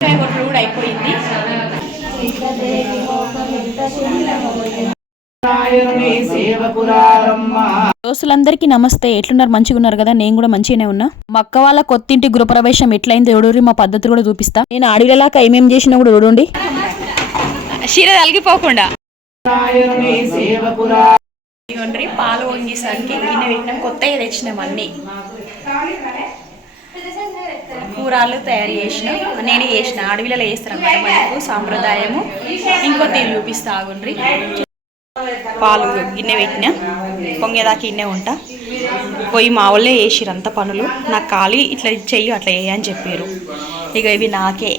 కూడా అయిపోయింది. దోస్తులందరికీ నమస్తే. ఎట్లున్నారు? మంచిగా ఉన్నారు కదా? నేను కూడా మంచిగానే ఉన్నా. మా అక్క వాళ్ళ కొత్తింటి గృహప్రవేశం ఎట్లయింది చూడుర్రి. మా పద్ధతి కూడా చూపిస్తా. నేను అడవిలాక ఏమేం చేసినా కూడా చూడండి. చీర తలిగిపోకుండా పాలు వంగేసరికి గిన్నె పెట్టినాం. కొత్తగా తెచ్చినాం అన్ని కూరలు తయారు చేసినాం. నేనే చేసిన. అడవిలలో వేస్తారు అన్నమాట. మనకు సాంప్రదాయము. ఇంకో తీరు చూపిస్తా ఆగుండ్రి. పాలు గిన్నె పెట్టినా పొంగేదాకా గిన్నె ఉంటా. పోయి మా వాళ్ళే వేసిరు అంత పనులు. నాకు ఖాళీ ఇట్లా చెయ్యి అట్లా వేయని చెప్పారు. ఇక ఇవి నాకే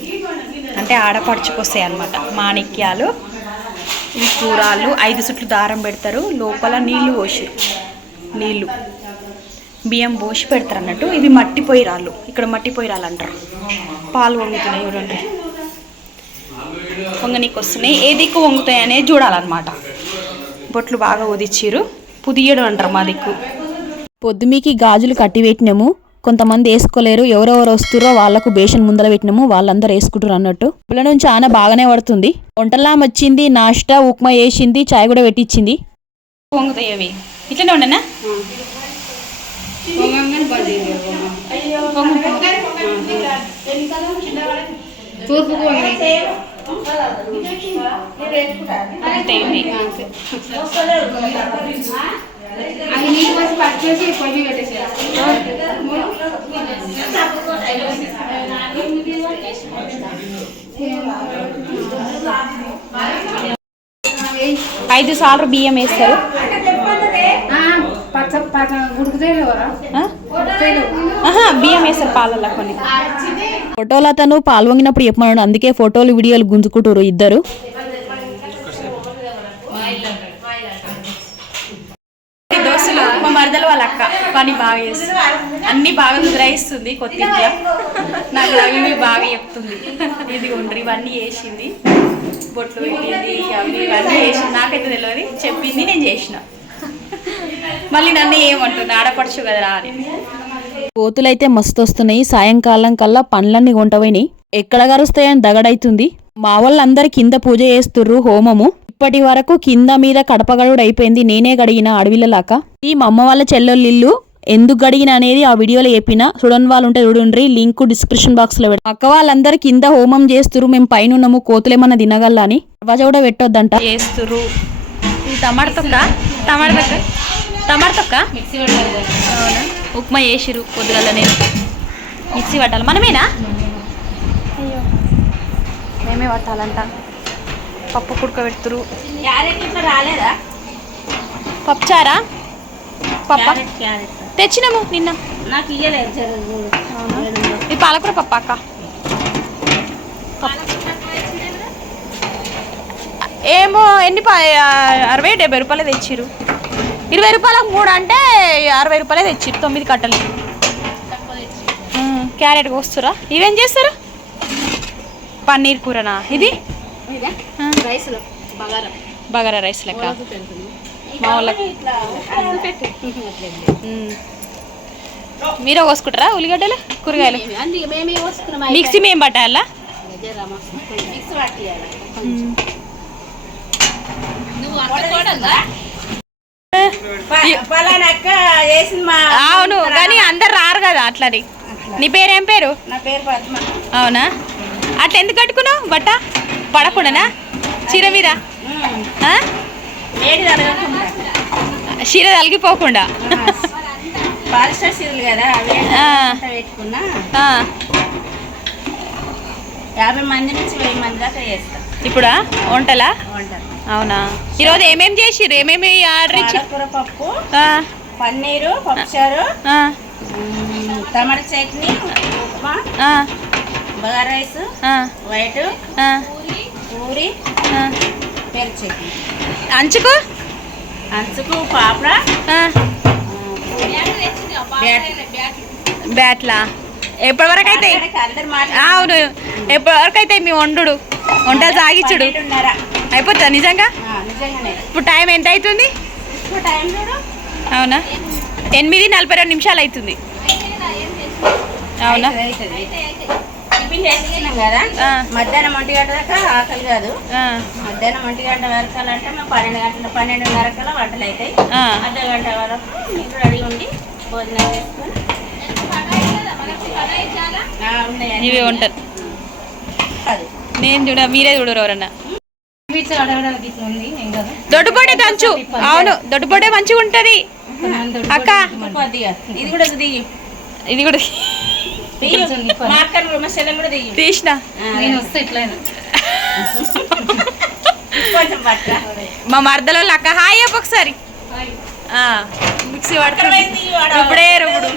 అంటే ఆడపడుచుకొస్తాయి అన్నమాట. మాణిక్యాలు. ఇవి కూరలు 5 చుట్లు దారం పెడతారు. లోపల నీళ్లు పోసిరు. నీళ్లు బియ్యం పోసి పెడతారు అన్నట్టు. ఇవి మట్టి పొయ్యిరాళ్ళు. ఇక్కడ మట్టి పొయ్యిరాళ్ళు అంటారు. పాలు వంగుతున్నాయి చూడండి. పొంగనీకి వస్తున్నాయి. ఏ దిక్కు వంగుతాయి అనేది చూడాలన్నమాట. బొట్లు బాగా ఉదిచ్చిరు. పుదియడు అంటారు మా దిక్కు. పొద్దుమీకి గాజులు కట్టి పెట్టినాము. కొంతమంది వేసుకోలేరు. ఎవరెవరు వస్తురో వాళ్ళకు బేషన్ ముందర పెట్టినాము. వాళ్ళందరూ వేసుకుంటారు అన్నట్టు. పిల్ల నుంచి చాలా బాగానే పడుతుంది. వంటలాం వచ్చింది. నాష్టా ఉప్మా వేసింది. చాయ్ కూడా పెట్టించింది. వంగుతాయి అవి ఇట్లనే ఉండనా? ఐదు సార్లు బియ్యం వేస్తారు. బియ్యం వేస్తారు పాలల్లో కొన్ని. ఫోటోలు అతను పాల్గొన్నప్పుడు చెప్పమన్నాడు. అందుకే ఫోటోలు వీడియోలు గుంజుకుంటారు ఇద్దరు. దోస్తులు మా మరదల వాళ్ళ అక్క పని బాగా చేస్తుంది. అన్ని బాగా కుదిరాయిస్తుంది. కొత్త నాకు అవి బాగా చెప్తుంది. ఇది ఉండ్రి ఇవన్నీ వేసింది. బొట్లు పెట్టింది. అవి ఇవన్నీ వేసింది. నాకైతే తెలియదు. చెప్పింది, నేను చేసిన. మళ్ళీ నన్ను ఏమంటుంది ఆడపడుచు కదరా అని. కోతులైతే మస్తు వస్తున్నాయి. సాయంకాలం కల్లా పండ్లన్నీ కొంటపోయినాయి. ఎక్కడ గరుస్తాయని దగడైతుంది. మా వాళ్ళందరూ కింద పూజ చేస్తుర్రు. హోమము ఇప్పటి వరకు కింద మీద కడపగడుడు అయిపోయింది. నేనే గడిగిన అడవిలలాక. ఈ మా అమ్మ వాళ్ళ చెల్లెళ్ళ ఇల్లు ఎందుకు గడిగిన అనేది ఆ వీడియోలో చెప్పిన. చూడని వాళ్ళు ఉంటే చూడండి. లింక్ డిస్క్రిప్షన్ బాక్స్ లో అక్క వాళ్ళందరూ కింద హోమం చేస్తురు. మేము పైన ఉన్నాము. కోతులేమన్నా తినగల అని రవాజ కూడా పెట్టొద్దంట చేస్తురు. ఇది టమాటా తొక్క. టమాటా తొక్క అవునా? ఉప్మా చేసిరు పొద్దుగలనే. మిక్సీ పట్టాలి మనమేనా? అయ్యో మేమే పట్టాలంట. పప్పు కుడకబెడుతురు. రాలేదా పప్పుచారా? పప్ప తెచ్చినాము నిన్న. నాకు ఇయ్యలేదు. ఇది పాలకూర పప్పు అక్క. ఏమో ఎన్ని 60-70 రూపాయలే తెచ్చిరు. 20 రూపాయలకు 3 అంటే 60 రూపాయలే తెచ్చిరు. 9 కట్టలు. క్యారెట్ కోస్తురా. ఇవేం చేస్తారు? పన్నీర్ కూరనా ఇది? బగారా రైస్ లెక్క. మా వాళ్ళకి మీరే కోసుకుంటారా ఉల్లిగడ్డలు కూరగాయలు? మిక్సీ మేము పట్టాలా? అవును కానీ అందరు రారు కదా అట్లని. నీ పేరేం పేరు? నా పేరు పద్మ. అవునా? అట్లా ఎందుకు కట్టుకున్నావు బట్ట? పడకుండానా చీర మీద? చీర తలిగిపోకుండా. 50 మంది నుంచి 1000 మంది దాకా చేస్తాం. ఇప్పుడా వంటలా? అవునా? ఈరోజు ఏమేమి చేసిర్రు? ఏమేమి ఆర్డర్ ఇచ్చి? పప్పు, పన్నీరు, పప్పుచారు, టమాటా చట్నీ, ఉప్మా, బగారా రైస్, వైట్, పూరి, పెరుగు చట్నీ. అంచుకు పాపడ, బ్యాట్లా. ఎప్పటివరకు అయితే? అవును ఎప్పటివరకు అయితే మీ వంటలు సాగించుడు అయిపోతా నిజంగా? ఇప్పుడు టైం ఎంత అవుతుంది? అవునా? 8:42 నిమిషాలు అవుతుంది. అవునా? పిండి వేసుకున్నాం కదా మధ్యాహ్నం 1 గంట దాకా ఆకలి కాదు. మధ్యాహ్నం 1 గంట వరకు అంటే మేము 12:30 కల్లా వంటలు అవుతాయి. అర్ధ గంట వరకు మీరు రెడీ ఉండి భోజనం చేసుకొని ఇవి ఉంటారు. నేను చూడ మీరే చూడరు ఎవరన్నా. దొడ్డుబొడే దంచు. అవును దొడ్డుబొడే మంచిగా ఉంటది అక్క. ఇది కూడా దిగి ఇది కూడా తీసిన మా మరదలో అక్క హాయ్ అప్ప ఒకసారి మిక్సీ పడుతుంది ఇప్పుడే రుబ్బుడు.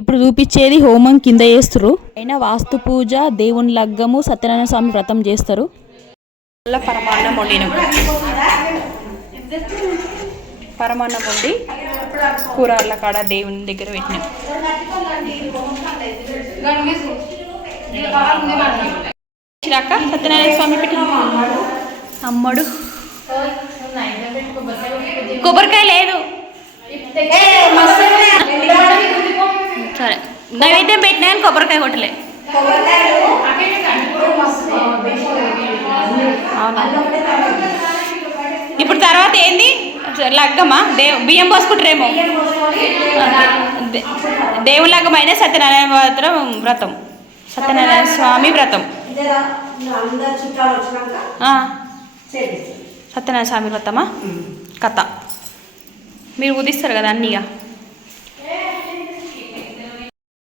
ఇప్పుడు చూపించేది హోమం కింద చేస్తారు. అయినా వాస్తు పూజ, దేవుని లగ్గము, సత్యనారాయణ స్వామి వ్రతం చేస్తారు. పరమాన్నం వండినాం. పరమాన్నం వండి కూరల కాడ దేవుని దగ్గర పెట్టినాం. సత్యనారాయణ స్వామి పెట్టి అమ్మడు కొబ్బరికాయ లేదు. సరే నైవేద్యం పెట్టినా కానీ కొబ్బరికాయ కొట్టలే. అవునా ఇప్పుడు తర్వాత ఏంది లగ్గమా? బియ్యం పోసుకుంటారేమో. దేవుని లగ్గమైన సత్యనారాయణ వ్రతం, సత్యనారాయణ స్వామి వ్రతం, సత్యనారాయణ స్వామి వ్రతమా కథ. మీరు ఉదిస్తారు కదా అన్నీగా.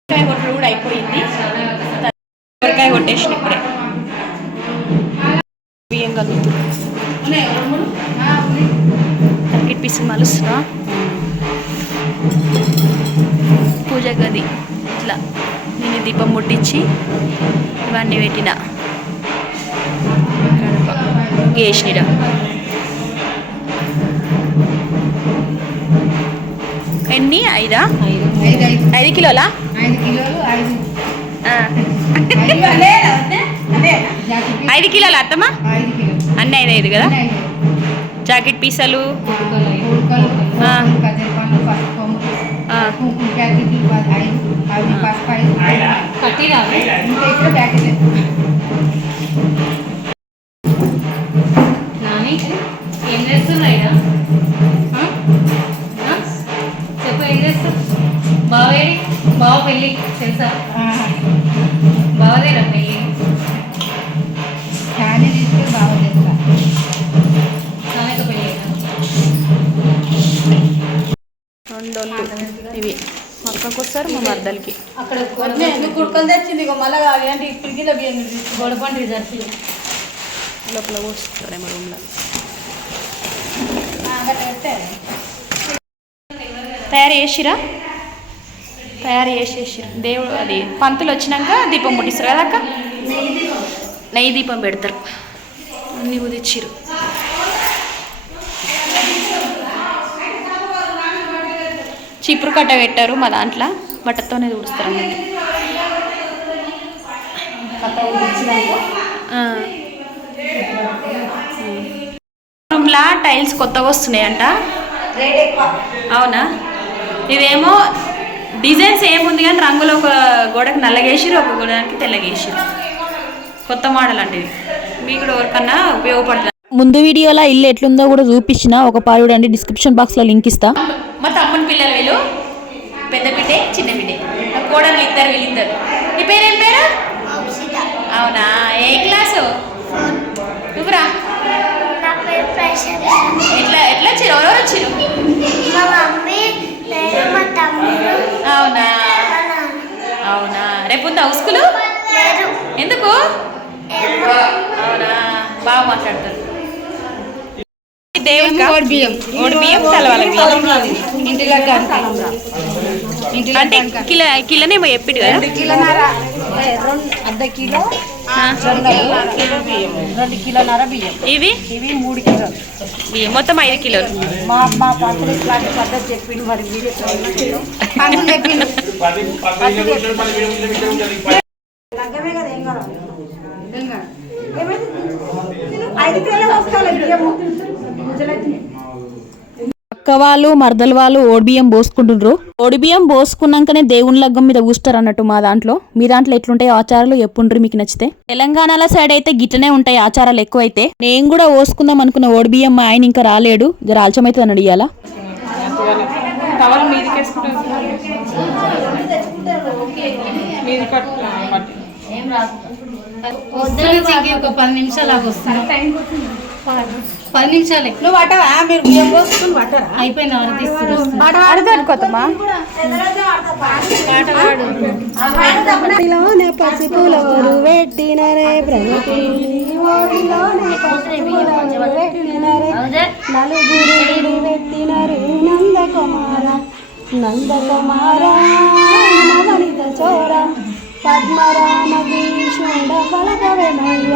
కొట్టడం కూడా అయిపోయింది. కొబ్బరికాయ కొట్టేసిన ఇప్పుడే. బియ్యం కలుగుతుంది. తరకిట్ పీసు మలుస్తున్నా. పూజ గది ఇట్లా నేను దీపం ముట్టించి ఇవన్నీ పెట్టిన గేసిడ. ఎన్ని 5 కిలోలా? 5 కిలోలు అత్తమ్మా అన్నీ 5 కదా. జాకెట్ పీసలు ఏం చేస్తున్నాయినా చెప్పు. ఏం చేస్తా బావేడి బావ పెళ్ళి తెలుసా? బావదేనా పెళ్ళి? కానీ తీసుకుని బావ చేస్తా. నానక పెళ్ళి రెండోళ్ళు ఇవి అక్కకు వస్తారు మా మర్దలకి. అక్కడ కుడుకొని తెచ్చింది మళ్ళీ అంటే ఇప్పటికి గొడపండి రిజర్వ్ లోపల పోస్తారేమో రూమ్లో. తయారు చేసిరా? తయారు చేసేసిరా. దేవుడు అది పంతులు వచ్చినాక దీపం ముట్టిస్తారు కదా అక్క. నెయ్యి దీపం పెడతారు. అన్నీ కుదిచ్చిరు. చీపురు కట్ట పెట్టారు మా దాంట్లో. బట్టతోనే తుడుస్తారు అన్నట్టు. రూమ్లా టైల్స్ కొత్తగా వస్తున్నాయంట. అవునా? ఇదేమో డిజైన్స్ ఏముంది కానీ రంగులు ఒక గోడకు నల్లగేసిరు, ఒక గోడకి తెల్లగేసిరు. కొత్త మోడల్ అంటే ఇది. మీకు కూడా ఎవరికన్నా ఉపయోగపడుతుంది. ముందు వీడియోలో ఇల్లు ఎట్లుందో కూడా చూపించిన. ఒక పారుడండి డిస్క్రిప్షన్ బాక్స్లో లింక్ ఇస్తా. మా తమ్ముని పిల్లలు వీళ్ళు. పెద్ద బిడ్డే చిన్న బిడ్డే. కోడలు వీళ్ళిద్దరు. నీ పేరేం పేరు? అవునా? ఏ క్లాసు? నువ్వురా. ఎట్లా వచ్చారు? ఎవరెవరు వచ్చారు? అవునా? అవునా? రేపు ఉందా స్కూలు? ఎందుకు? అవునా? బాగా మాట్లాడతారు. దేవుడికి బియ్యం తలవాలి. అంటే కిలోనేమో చెప్పిడు కదా. అర్ధ కిలో జొన్నలు, 2 కిలోన్నర బియ్యం. ఇవి 3 కిలోలు. బియ్యం మొత్తం 5 కిలోలు. మా పత్రులు ఇట్లాంటి పద్ధతి చెప్పిండు మరి మీరు చెప్పిండు. లగ్గమే కదా ఏం కావాలి 5 కిలోలు వస్తాయి బియ్యము. అక్క వాళ్ళు మరదలు వాళ్ళు ఓడిబియ్యం పోసుకుంటుండ్రు. ఓడిబియ్యం పోసుకున్నాకనే దేవుని లగ్గం మీద కూస్తారు అన్నట్టు మా దాంట్లో. మీ దాంట్లో ఎట్లుంటాయి ఆచారాలు ఎప్పుండ్రు మీకు నచ్చితే. తెలంగాణలో సైడ్ అయితే గిట్టనే ఉంటాయి ఆచారాలు ఎక్కువైతే. నేను కూడా పోసుకుందాం అనుకున్న ఓడిబియ్యం మా ఆయన ఇంకా రాలేడు. జర ఆలస్యమైతే అని అడిగాల. ఒక 10 నిమిషాలు వస్తాను. 10 నిమిషాలే. నువ్వు పట్టవా? మీరు బియ్యం పోసుకుని పట్టరా? అయిపోయిన పసిపులోరు పెట్టినరే ప్రగతి నలుగురు పెట్టినరు నందకుమార నవనిత చోర పద్మరామ కృష్ణుడ పలకవేమయ్య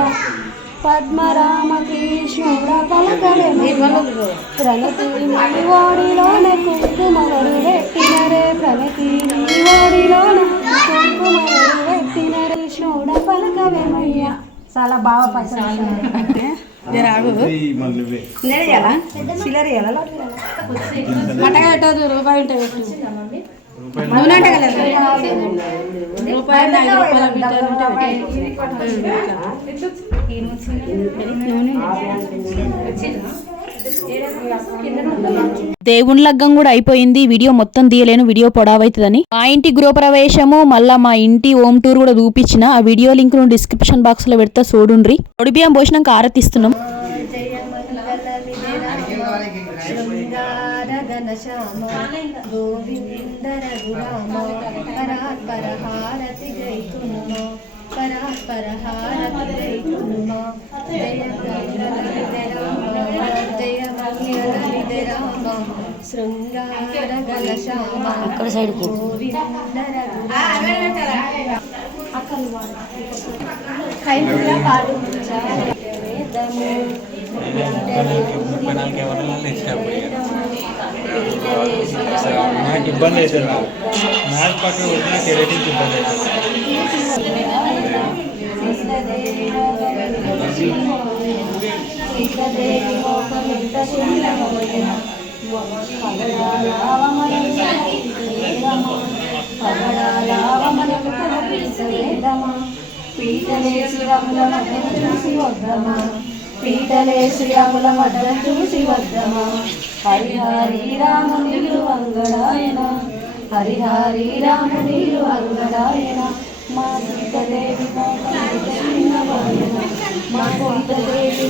పద్మరామ కృష్ణుడ పలకవేమయ్య ప్రణతి నీ ఓడిలోనే కుంకుమవరు పెట్టినరే ప్రణతి నీ ఓడిలోనే కుంకుమవరు పెట్టినరే కృష్ణుడ పలకవేమయ్య. చాలా బాగా పచ్చాలి మటగా పెట్టదు రూపాయి ఉంటే పెట్టు నూనె అంటే కదా రూపాయలు 5 రూపాయల బిడ్డలు ఉంటే దేవుని లగ్గం కూడా అయిపోయింది. వీడియో మొత్తం తీయలేను, వీడియో పొడవైతుందని. మా ఇంటి గృహప్రవేశము మళ్ళా మా ఇంటి హోమ్ టూర్ కూడా చూపించిన. ఆ వీడియో లింక్ ను డిస్క్రిప్షన్ బాక్స్ లో పెడతా చూడుండ్రి. ఒడిబియ్యం పోసినాక ఆరతిస్తున్నాం. అక్కడ సైడ్ నాకు ఇబ్బంది అవుతుంది. నాకు పక్కన కొట్టిన రేటింగ్ ఇబ్బంది అవుతుంది. పీటలే శ్రీరాముల మధ్య చూసి వద్దమా హరిహరి రామునిలు అంగడాయన హరిహరి రామునిలు అంగడాయన మా సీతదేవి మా సీతదేవి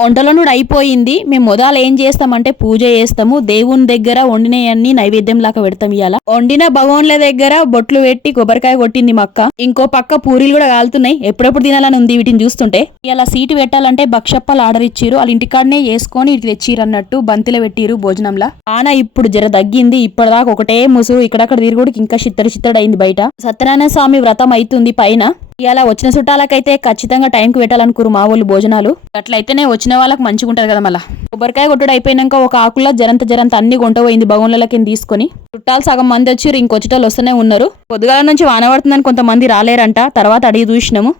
వంటలను అయిపోయింది. మేము మొదలు ఏం చేస్తామంటే పూజ చేస్తాము. దేవుని దగ్గర వండినవన్నీ నైవేద్యం లాగా పెడతాం. ఇవాళ వండిన భగవాన్ల దగ్గర బొట్లు పెట్టి కొబ్బరికాయ కొట్టింది మా అక్క. ఇంకో పక్క పూరీలు కూడా కాలుతున్నాయి. ఎప్పుడెప్పుడు తినాలని ఉంది వీటిని చూస్తుంటే. ఇలా సీటు పెట్టాలంటే భక్షప్పాలు ఆర్డర్ ఇచ్చిరు. వాళ్ళ ఇంటికాడనే వేసుకొని ఇటు తెచ్చిరు అన్నట్టు బంతిలో పెట్టిరు భోజనంలా. ఆన ఇప్పుడు జర తగ్గింది. ఇప్పటిదాకా ఒకటే ముసుగు ఇక్కడక్కడ తిరుగుడికి ఇంకా చిత్తడి అయింది బయట. సత్యనారాయణ స్వామి వ్రతం అవుతుంది పైన. ఇలా వచ్చిన చుట్టాలకైతే ఖచ్చితంగా టైంకి పెట్టాలనుకోరు మా వాళ్ళు భోజనాలు. అట్లయితేనే వచ్చిన వాళ్ళకి మంచిగా ఉంటది కదా. మళ్ళా కొబ్బరికాయ కొట్టుడు అయిపోయినాక ఒక ఆకుల్లో జరంత అన్ని కొంటపోయింది భగవంలకి తీసుకొని. చుట్టాలు సగం మంది వచ్చి ఇంకొచ్చేటోళ్ళు వస్తూనే ఉన్నారు. పొద్దుగాల నుంచి వాన పడుతుందని కొంతమంది రాలేరంట. తర్వాత అడిగి చూసినాము.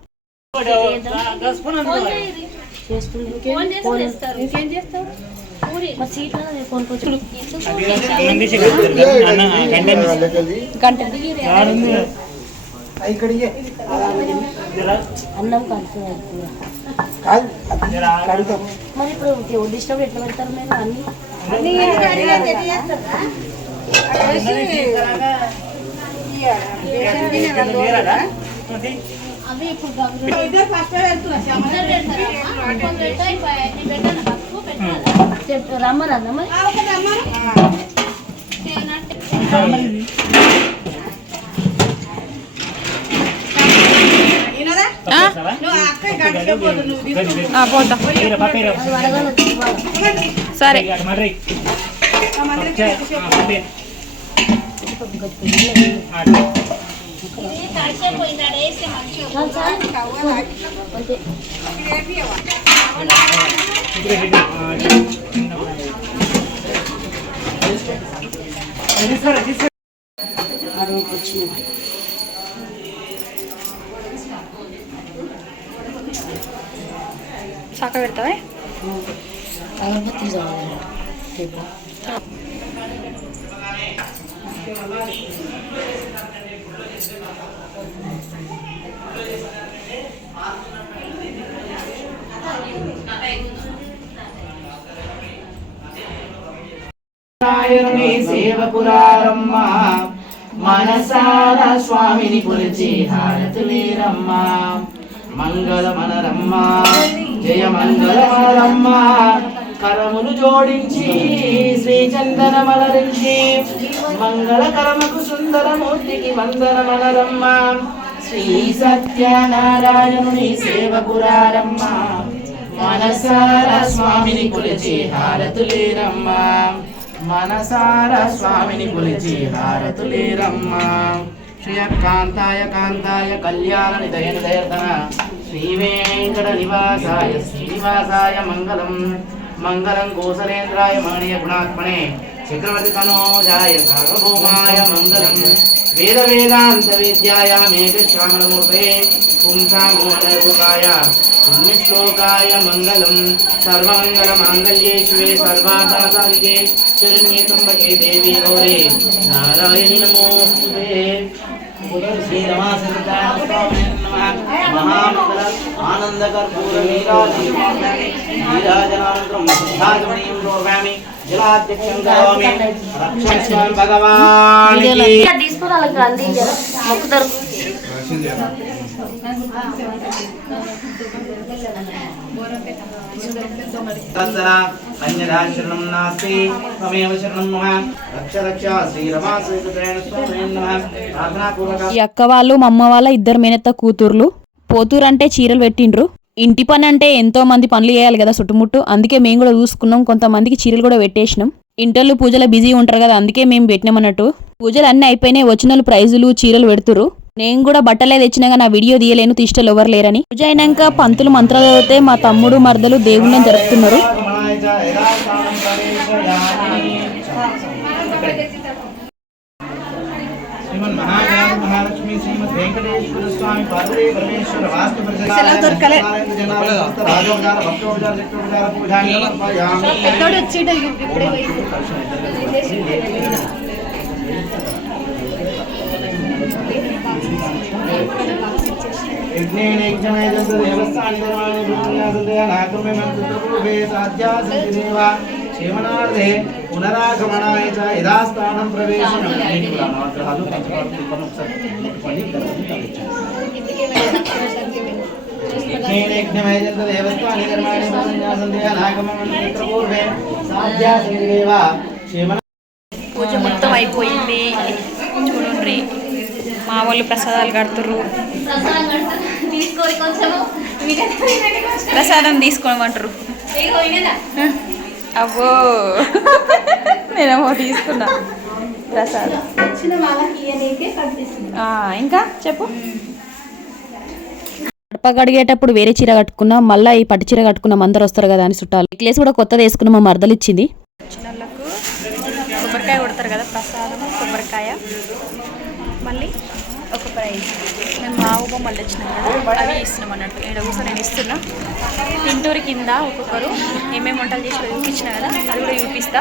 అన్నం కడుతుంది మరి ఇప్పుడు వడ్డిష్టం ఎట్లా పెడతారు మీరు అన్ని రమ్మన్నా మరి సరే శాఖ పెడతావా? నారాయణుని సేవకురారమ్మ మనసార స్వామిని కొలిచి హారతులేరమ్మ మంగళమనరమ్మ జయ మంగళమనరమ్మ కరములు జోడించి శ్రీచందన మలరించి మంగళకరముకు సుందరమూర్తికి వందనమనరమ్మ శ్రీ సత్యనారాయణుని సేవకురారమ్మ మనసార స్వామిని కొలిచి హారతులేరమ్మ మనసార స్వామిని కొలిచి హారతులేరమ్మ శ్రీయకాంతాయ కాంతాయ కళ్యాణ నిదయ నిదయతన శ్రీ వెంకట నివాసాయ శ్రీనివాసాయ మంగళం మంగళం కోసలేంద్రాయ మహనీయ గుణాత్మనే చక్రవర్తి తనోజాయ సార్వభౌమాయ మంగళం వేద వేదాంత విద్యాయ మేఘశ్యామలమూర్తే పుంసామోహనరూపాయ పుణ్యశ్లోకాయ మంగళం సర్వమంగళమాంగళ్యే శివే సర్వార్థసాధికే శరణ్యే త్ర్యంబకే దేవి గౌరీ నారాయణి నమోస్తుతే శ్రీ రమాసంతాయ మహామంగళ ఆనంద కర్పూర నీరాజనానంతరం సిద్ధాగమనీయం దోర్వామి జలాధ్యక్షం కరోమి రక్షస్వం భగవాన్ తీసుకురాలి గాంధీ మొక్కుతారు. శరణం నాస్తి త్వమేవ శరణం మమ రక్ష రక్ష శ్రీ రమా శ్రీకృష్ణ స్వామి నమః ప్రార్థనాపూర్వక. ఈ అక్క వాళ్ళు మా అమ్మ వాళ్ళ ఇద్దరు మేనత్త కూతుర్లు. పోతూరంటే చీరలు పెట్టిండ్రు. ఇంటి పని అంటే ఎంతో మంది పనులు చేయాలి కదా చుట్టుముట్టు. అందుకే మేము కూడా చూసుకున్నాం. కొంతమందికి చీరలు కూడా పెట్టేసినాం. ఇంటర్లు పూజలు బిజీ ఉంటారు కదా, అందుకే మేము పెట్టినాం అన్నట్టు. పూజలు అన్నీ అయిపోయినాయి. వచ్చిన వాళ్ళు ప్రైజులు చీరలు పెడుతురు. నేను కూడా బట్టలే తెచ్చినాక నా వీడియో తీయలేను, తీష్టలు ఎవరు లేరని. పూజ అయినాక పంతులు మంత్రాలు చదివితే మా తమ్ముడు మరదలు దేవుణ్ణి జరుపుతున్నారు. మహాలక్ష్మి శ్రీమద్ వెంకటేశ్వర స్వామి పార్వతీ పరమేశ్వర వాస్తు ప్రజల క్షేమనార్థే పునరాగమనాయ చ యథాస్థానం ప్రవేశం దేవస్థాన నిర్మాణే పూర్వే సాధ్యాసేవ పూజ మొత్తం అయిపోయింది. చూడండి మా వాళ్ళు ప్రసాదాలు కడుతుర్రు. ప్రసాదం తీసుకోమంటారు. అబ్బో నేనేమో తీసుకున్నా ప్రసాదం. ఇంకా చెప్పు. గడప కడిగేటప్పుడు వేరే చీర కట్టుకున్నా, మళ్ళీ ఈ పట్టు చీర కట్టుకున్నాం. అందరు వస్తారు కదా అని చుట్టాలు. నెక్లెస్ కూడా కొత్తది వేసుకున్నాం. మా మరదలు ఇచ్చింది. చిన్నలకు కొబ్బరికాయ కొడతారు కదా, ప్రసాదం కొబ్బరికాయ. మళ్ళీ ఒక ప్రైజ్ మేము మా ఊబో మళ్ళీ వచ్చినాం కదా, అవి ఇస్తున్నాం అన్నట్టు. ఇక్కడ కూర్చొని నేను ఇస్తున్నా. తింటూరు కింద ఒక్కొక్కరు ఏమేమి వంటలు చేసి చూపించిన కదా, అది కూడా చూపిస్తా.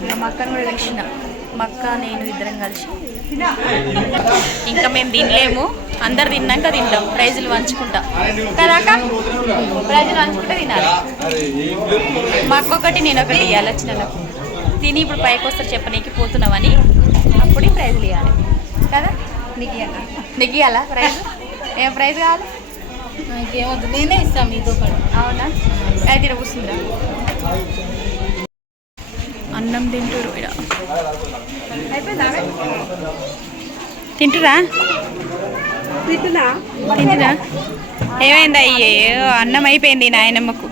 ఇంకా మా అక్కను కూడా పిలిచిన. మా అక్క నేను ఇద్దరం కలిసి. ఇంకా మేము తినలేము, అందరు తిన్నాక తింటాం. ప్రైజులు పంచుకుంటాం కదా అక్క. ప్రైజులు పంచుకుంటే తినాలి. మా అక్క ఒకటి నేను ఒకటి ఇవ్వాలి. వచ్చినలకు తిని ఇప్పుడు పైకి వస్తారు చెప్పనీకి పోతున్నామని, అప్పుడు ప్రైజులు ఇవ్వాలి కదా. నీకు ఇవ్వాలా ప్రైజ్? ఏం ప్రైజ్ కావాలి? ఇంకేమొద్దు, నేనే ఇస్తాను మీతో పాటు. అవునా? అయితే కూర్చుందా. అన్నం తింటారు ఇక్కడ. అయిపోయిందా? తింటురా తింటురా. ఏమైంది? అయ్యే అన్నం అయిపోయింది నాయనమ్మకు.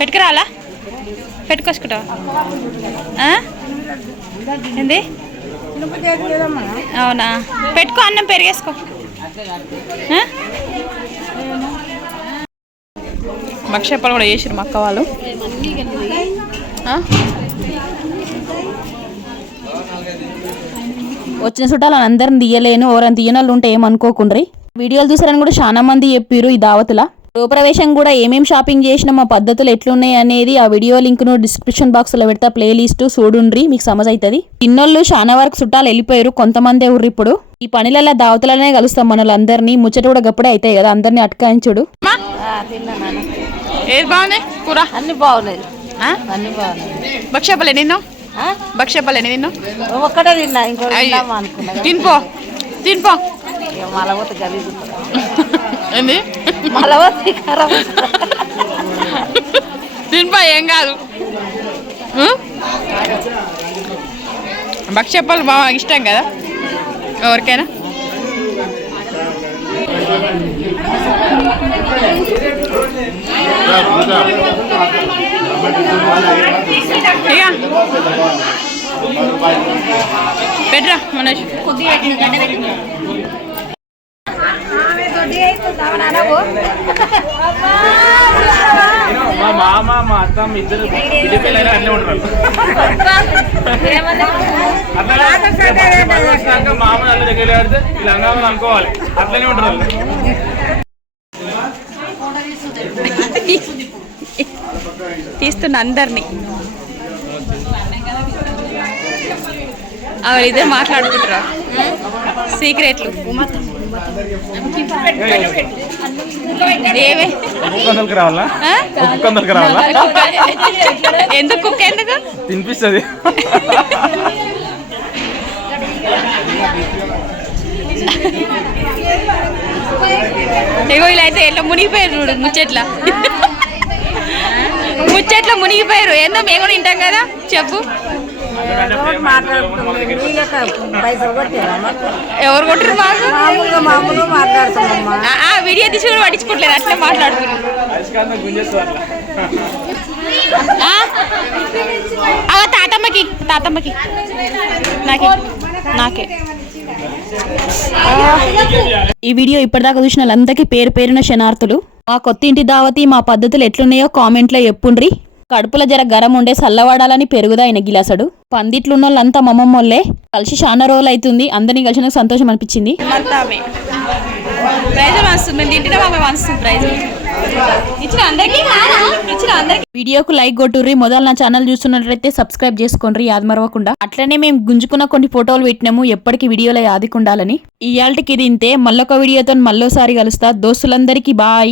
పెట్టుకురాలా? పెట్టుకొచ్చుకుంటావా? ఏంది అవునా పెట్టుకో అన్నం పెరిగేసుకో భక్షపాలు కూడా చేసిరు మా అక్క వాళ్ళు వచ్చిన చుట్టాలు అందరిని తీయలేను ఎవరైనా తీయనోళ్ళు ఉంటే ఏమనుకోకుండ్రి. వీడియోలు చూసారని కూడా చాలా మంది చెప్పారు ఈ దావతుల. గృహప్రవేశం కూడా ఏమేం షాపింగ్ చేసిన మా పద్ధతులు ఎట్లున్నాయి అనేది ఆ వీడియో లింక్ ను డిస్క్రిప్షన్ బాక్స్ లో పెడతా, ప్లే లిస్ట్ చూడుండ్రి, మీకు సమజ్ అవుతుంది. ఇన్నోళ్ళు చాలా వరకు చుట్టాలు వెళ్ళిపోయారు, కొంతమంది ఎవరు ఇప్పుడు ఈ పనిలలో దావతులనే కలుస్తాం మనలందరినీ. ముచ్చట కూడా గప్పుడే అవుతాయి కదా, అందరినీ అటకాయించుడు. ఏది బాగుంది కూర? అన్ని బాగున్నాయి, అన్ని బాగున్నాయి. భక్షపాలు నిన్ను భక్షపాలు నిన్ను ఒక్కటే తిన్నా, ఇంకో అనుకున్నా. తినిపో తినిపో మలవతి గలీజు ఏంది మలవతి ఖరాబ్. తినిపో ఏం కాదు. భక్షపాలు బాగా ఇష్టం కదా ఎవరికైనా. పెట్టరా మనోజ్. మా మామ మా అత్త ఇద్దరు విడిపోయిన అన్నీ ఉంటారు. అట్లా మామ అల్ల దగ్గర ఆడితే ఇలా అన్నామని అనుకోవాలి, అట్లనే ఉంటారు. తీస్తున్న అందరినీ ఇద్దరు మాట్లాడుకుంటారా సీక్రెట్లు. ఏమే రావాలా రావాలా ఎందుకు కుక్క ఎందుకు తినిపిస్తుంది. ఇగో ఇలా అయితే ఎట్లా మునిగిపోయారు చూడు, ముచ్చట్లా ముచ్చట్లా మునిగిపోయారు. ఏందో మేము కూడా వింటాం కదా, చెప్పు. ఎవరు కొట్టరు మాకు? వీడియో తీసి కూడా పట్టించుకోవట్లేదు, అట్లా మాట్లాడుతున్నారు. తాతమ్మకి తాతమ్మకి నాకే. ఈ వీడియో ఇప్పటిదాకా చూసిన వాళ్ళందరికీ పేరు పేరున శనార్థులు. మా కొత్త ఇంటి దావతి మా పద్ధతులు ఎట్లున్నాయో కామెంట్లో చెప్పుండ్రి. కడుపులో జర గరం ఉండే సల్లవాడాలని పెరుగుదా ఆయన గిలాసడు. పందిట్లున్న వాళ్ళంతా మమ్మమ్మోళ్ళే. కలిసి చాలా రోజులు అవుతుంది, అందరినీ కలిసి సంతోషం అనిపించింది. వీడియోకు లైక్ కొట్టుర్రి. మొదలు నా ఛానల్ చూస్తున్నట్లయితే సబ్స్క్రైబ్ చేసుకోండి, యాద్ మరవకుండా. అట్లనే మేము గుంజుకున్న కొన్ని ఫోటోలు పెట్టినాము, ఎప్పటికీ వీడియోలో యాదికుండాలని. ఇయాల్టికి ఇది ఇంతే. మళ్ళొక వీడియోతో మళ్ళోసారి కలుస్తా. దోస్తులందరికీ బాయ్.